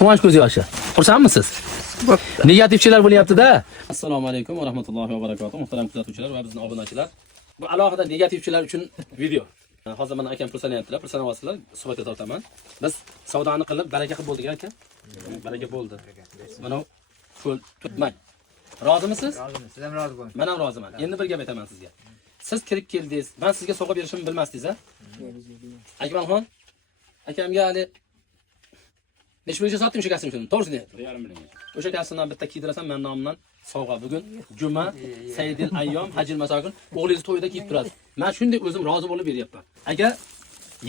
Quvonch ko'z yoshi. Xursandmisiz? Negativchilar bo'lyapti-da. Assalomu alaykum va rahmatullohi va barakatuh. Muhtaram kuzatuvchilar va bizning obunachilar. Bu alohida negativchilar uchun video. Hozir mana akam pursanyaptilar, pursanyapsizlar, suhbatga tortaman. Biz savdoni qilib baraka qilib bo'ldik aka. Baraka bo'ldi. Mana pul tutmang. Rozimisiz? Roziman. Siz ham rozi bo'ling. Men ham roziman. Endi bir gap aytaman sizga. Siz kirib keldingiz. Men sizga sovg'a berishimni bilmasdingiz, a? Akmalxon, akamga hali 5 milga sotdim shu kasbim shuni. To'g'risini aytdim. 1,5 million. O'sha kasbimdan bitta kiydirasan, men nomimdan sovg'a. Bugun juma, Sayyidil ayyom, hajil masokin, o'g'lingiz to'yida kiyib turadi. Men shunday o'zim rozi bo'lib beryapman. Aka,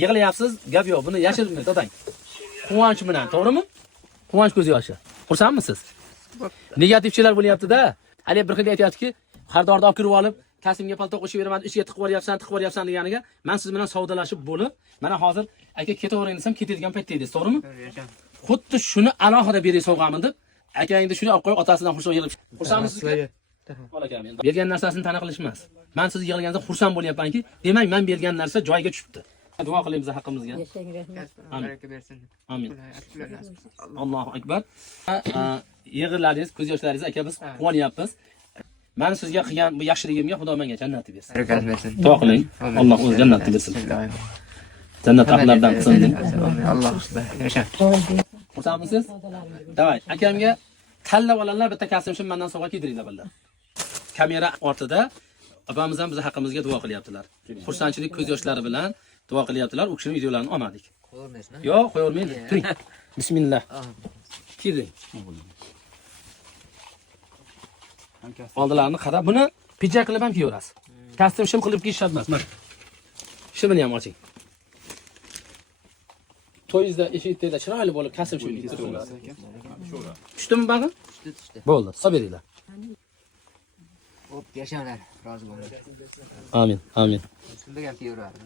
yig'layapsiz, gap yo'q. Buni yashirmang, dadang. Quvonch bilan, to'g'rimi? Quvonch ko'z yoshi. Xursandmisiz? Negativchilar bo'lyapti-da. Hali bir xil aytayaptiki, xaridorni olib kirib olib, kasbimga palto qo'shib beraman, ishga tiqib yuryapsan deganiga, men siz bilan savdolashib bo'lib, mana hozir aka ketavering desam, ketadigan paytda edingiz, to'g'rimi? Xuddi shuni alohida bering sovg'amin deb, aka endi shuni olib qo'yib, otasidan xursand yig'ilib. Xursandmisiz? Ol akam endi. Bergan narsasini tana qilish emas. Men siz yig'ilganda xursand bo'lyapmanki, demak men bergan narsa joyiga tushibdi. Duo qilaymiz haqqimizga. Baraka bersin. Amin. Allohu akbar. Yig'irlaringiz, ko'z yoshlaringiz aka biz quvyapmiz. Men sizga qilgan bu yaxshiligimga Xudo menga jannatni bersin. Barakat bersin. Duo qiling. Alloh o'z jannatni bersin. Jannat ahllaridan qilsin. Alloh yasha. Xursandmisiz? Davay, akamga tanlab olanlar bitta kasbim shim mendan sovg'a kiydiringlar billar. Kamera ortida opamiz ham biz haqqimizga duo qilyaptilar. Xursandchilik ko'z yoshlari bilan duo qilyaptilar. U kishining videolarini olmadik. Qo'ymaysizmi? Yo'q, qo'yolmaydi. Turing. Bismillah. Kiydiring. Oldilarini qarab, buni pijak qilib ham kiyaverasiz. Kostyum shim qilib kiyish shart emas. Mana. Shimini ham oching. To'yingizda eshikda chiroyli bo'lib kostyum shim kiyib turasiz. Tushdimi bag'i? Tushdi. Bo'ldi. Hisob beringlar. Hop, yashanglar. Rozi bo'ling. Amin. Amin. Shunda ham kiyaverardim.